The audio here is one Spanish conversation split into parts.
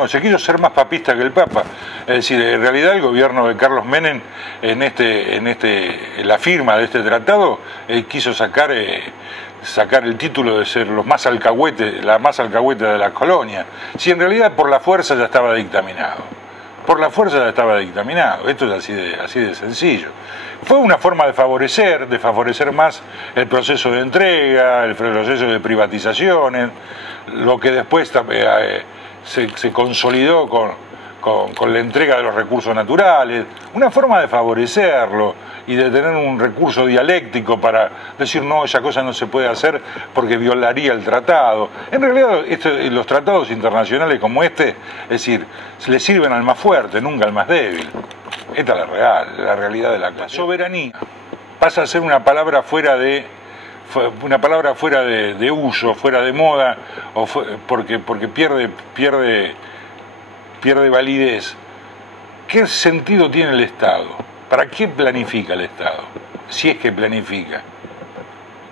no, se quiso ser más papista que el Papa. Es decir, en realidad el gobierno de Carlos Menem en la firma de este tratado quiso sacar el título de ser los más alcahuetes, la más alcahuete de la colonia. Si en realidad por la fuerza ya estaba dictaminado. Por la fuerza ya estaba dictaminado. Esto es así de sencillo. Fue una forma de favorecer más el proceso de entrega, el proceso de privatizaciones, lo que después se consolidó con la entrega de los recursos naturales, una forma de favorecerlo y de tener un recurso dialéctico para decir no, esa cosa no se puede hacer porque violaría el tratado. En realidad los tratados internacionales como este, es decir, le sirven al más fuerte, nunca al más débil. Esta es la realidad de la clase. Soberanía pasa a ser una palabra fuera de uso, fuera de moda, porque pierde validez. ¿Qué sentido tiene el Estado? ¿Para qué planifica el Estado? Si es que planifica.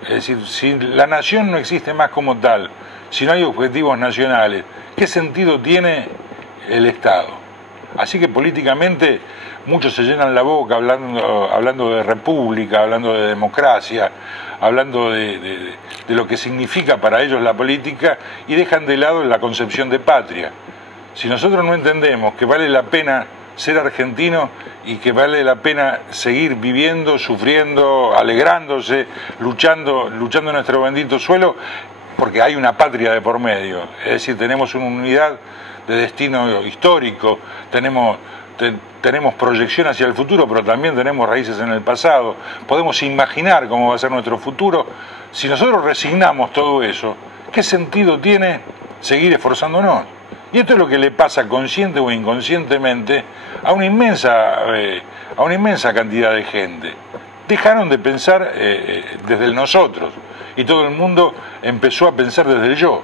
Es decir, si la nación no existe más como tal, si no hay objetivos nacionales, ¿qué sentido tiene el Estado? Así que políticamente muchos se llenan la boca hablando de república, hablando de democracia, hablando de lo que significa para ellos la política y dejan de lado la concepción de patria. Si nosotros no entendemos que vale la pena ser argentino y que vale la pena seguir viviendo, sufriendo, alegrándose, luchando en nuestro bendito suelo, porque hay una patria de por medio, es decir, tenemos una unidad de destino histórico, tenemos proyección hacia el futuro, pero también tenemos raíces en el pasado, podemos imaginar cómo va a ser nuestro futuro. Si nosotros resignamos todo eso, ¿qué sentido tiene seguir esforzándonos? Y esto es lo que le pasa consciente o inconscientemente a una inmensa cantidad de gente. Dejaron de pensar desde el nosotros y todo el mundo empezó a pensar desde el yo.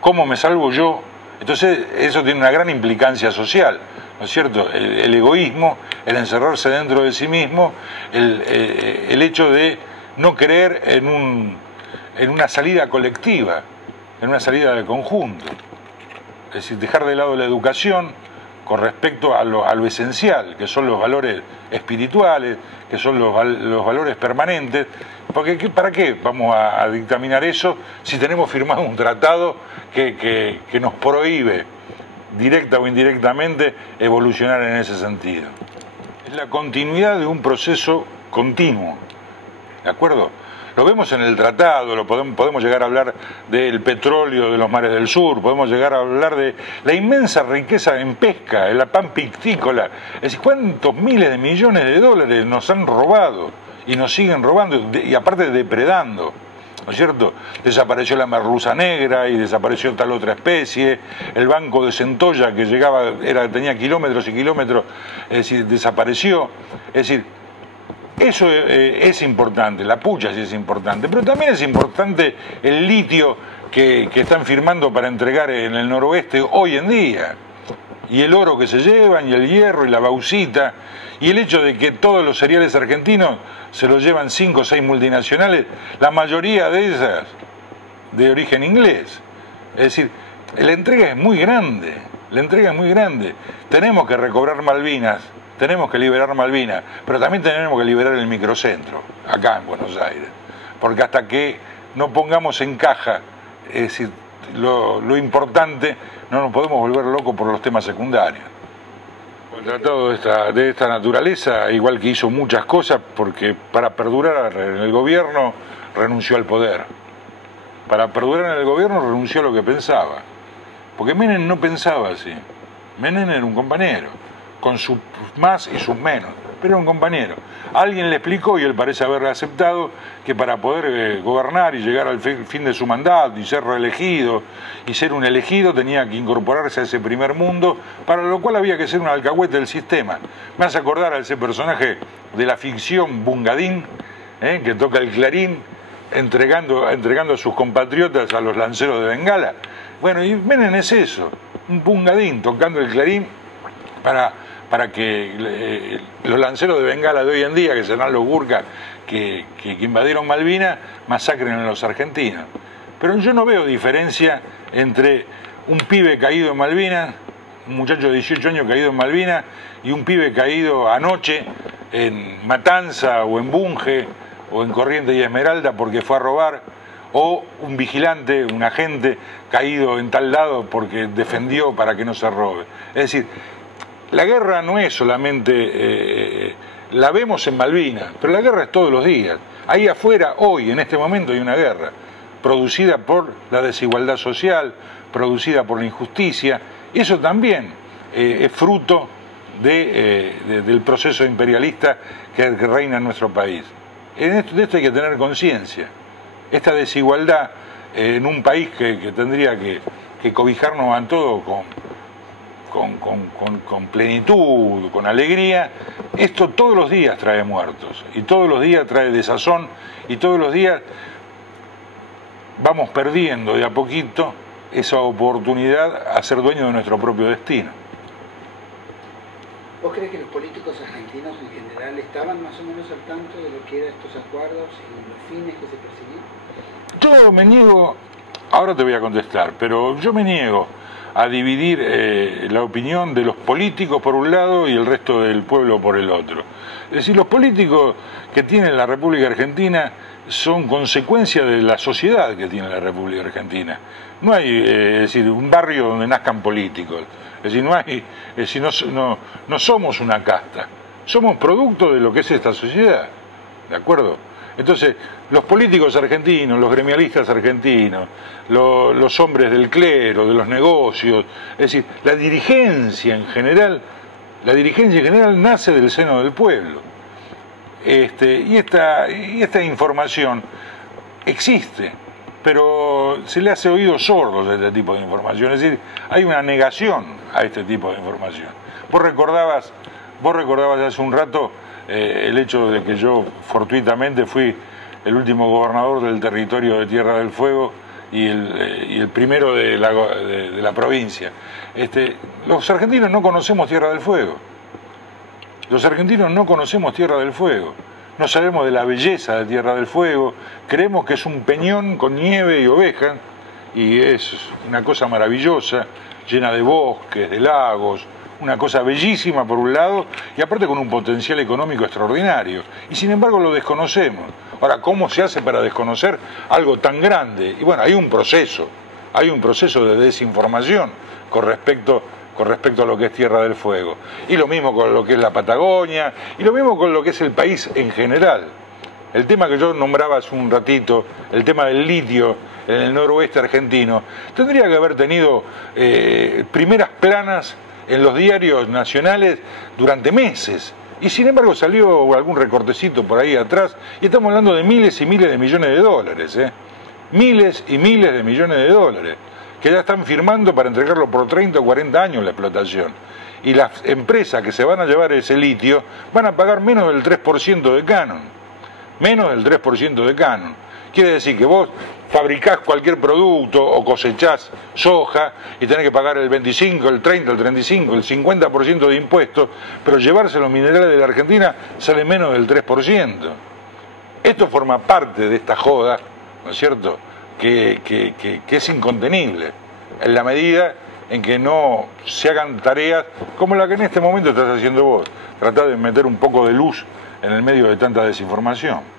¿Cómo me salvo yo? Entonces eso tiene una gran implicancia social, ¿no es cierto? El egoísmo, el encerrarse dentro de sí mismo, el hecho de no creer en una salida colectiva, en una salida de conjunto. Es decir, dejar de lado la educación con respecto a lo esencial, que son los valores espirituales, que son los valores permanentes, porque ¿para qué vamos a dictaminar eso si tenemos firmado un tratado que nos prohíbe, directa o indirectamente, evolucionar en ese sentido? Es la continuidad de un proceso continuo, ¿de acuerdo? Lo vemos en el tratado, podemos llegar a hablar del petróleo de los mares del sur, podemos llegar a hablar de la inmensa riqueza en pesca, en la pan piscícola. Es decir, cuántos miles de millones de dólares nos han robado y nos siguen robando y aparte depredando, ¿no es cierto? Desapareció la merluza negra y desapareció tal otra especie, el banco de centolla que tenía kilómetros y kilómetros, es decir, desapareció. Es decir, eso es importante, la pucha sí es importante, pero también es importante el litio que están firmando para entregar en el noroeste hoy en día, y el oro que se llevan, y el hierro, y la bauxita, y el hecho de que todos los cereales argentinos se los llevan 5 o 6 multinacionales, la mayoría de ellas de origen inglés. Es decir, la entrega es muy grande, Tenemos que recobrar Malvinas, tenemos que liberar Malvinas, pero también tenemos que liberar el microcentro, acá en Buenos Aires, porque hasta que no pongamos en caja, es decir, lo importante, no nos podemos volver locos por los temas secundarios. El tratado de esta naturaleza, igual que hizo muchas cosas, porque para perdurar en el gobierno renunció al poder, para perdurar en el gobierno renunció a lo que pensaba, porque Menem no pensaba así, Menem era un compañero, con sus más y sus menos, pero era un compañero. Alguien le explicó, y él parece haber aceptado, que para poder gobernar y llegar al fin de su mandato y ser reelegido y ser un elegido tenía que incorporarse a ese primer mundo, para lo cual había que ser un alcahuete del sistema. Me hace acordar a ese personaje de la ficción Bungadín, que toca el clarín entregando a sus compatriotas a los lanceros de Bengala. Bueno, y Menem es eso, un Bungadín tocando el clarín para que los lanceros de Bengala de hoy en día, que serán los Gurkhas que invadieron Malvinas, masacren a los argentinos. Pero yo no veo diferencia entre un pibe caído en Malvinas, un muchacho de 18 años caído en Malvinas y un pibe caído anoche en Matanza o en Bunge o en Corrientes y Esmeralda porque fue a robar, o un vigilante, un agente caído en tal lado porque defendió para que no se robe. Es decir, la guerra no es solamente, la vemos en Malvinas, pero la guerra es todos los días. Ahí afuera, hoy, en este momento, hay una guerra producida por la desigualdad social, producida por la injusticia. Eso también es fruto del proceso imperialista que reina en nuestro país. De esto hay que tener conciencia. Esta desigualdad en un país que tendría que cobijarnos a todos con plenitud, con alegría, esto todos los días trae muertos, y todos los días trae desazón, y todos los días vamos perdiendo de a poquito esa oportunidad a ser dueños de nuestro propio destino. ¿Vos crees que los políticos argentinos en general estaban más o menos al tanto de lo que eran estos acuerdos y los fines que se perseguían? Yo me niego, ahora te voy a contestar, pero yo me niego a dividir la opinión de los políticos por un lado y el resto del pueblo por el otro. Es decir, los políticos que tiene la República Argentina son consecuencia de la sociedad que tiene la República Argentina. No hay, es decir, un barrio donde nazcan políticos. Es decir, no somos una casta, somos producto de lo que es esta sociedad, ¿de acuerdo? Entonces, los políticos argentinos, los gremialistas argentinos, los hombres del clero, de los negocios, es decir, la dirigencia en general nace del seno del pueblo. Y esta información existe, pero se le hace oídos sordos a este tipo de información, es decir, hay una negación a este tipo de información. Vos recordabas hace un rato el hecho de que yo fortuitamente fui el último gobernador del territorio de Tierra del Fuego y el primero de la provincia. Los argentinos no conocemos Tierra del Fuego. Los argentinos no conocemos Tierra del Fuego. No sabemos de la belleza de Tierra del Fuego. Creemos que es un peñón con nieve y ovejas, y es una cosa maravillosa, llena de bosques, de lagos, una cosa bellísima por un lado, y aparte con un potencial económico extraordinario. Y sin embargo lo desconocemos. Ahora, ¿cómo se hace para desconocer algo tan grande? Y bueno, hay un proceso de desinformación con respecto a lo que es Tierra del Fuego. Y lo mismo con lo que es la Patagonia, y lo mismo con lo que es el país en general. El tema que yo nombraba hace un ratito, el tema del litio en el noroeste argentino, tendría que haber tenido primeras planas en los diarios nacionales durante meses. Y sin embargo salió algún recortecito por ahí atrás, y estamos hablando de miles y miles de millones de dólares, miles y miles de millones de dólares, que ya están firmando para entregarlo por 30 o 40 años la explotación. Y las empresas que se van a llevar ese litio van a pagar menos del 3% de canon. Menos del 3% de canon. Quiere decir que vos fabricás cualquier producto o cosechás soja y tenés que pagar el 25, el 30, el 35, el 50% de impuestos, pero llevarse los minerales de la Argentina sale menos del 3%. Esto forma parte de esta joda, ¿no es cierto?, que es incontenible, en la medida en que no se hagan tareas como la que en este momento estás haciendo vos, tratar de meter un poco de luz en el medio de tanta desinformación.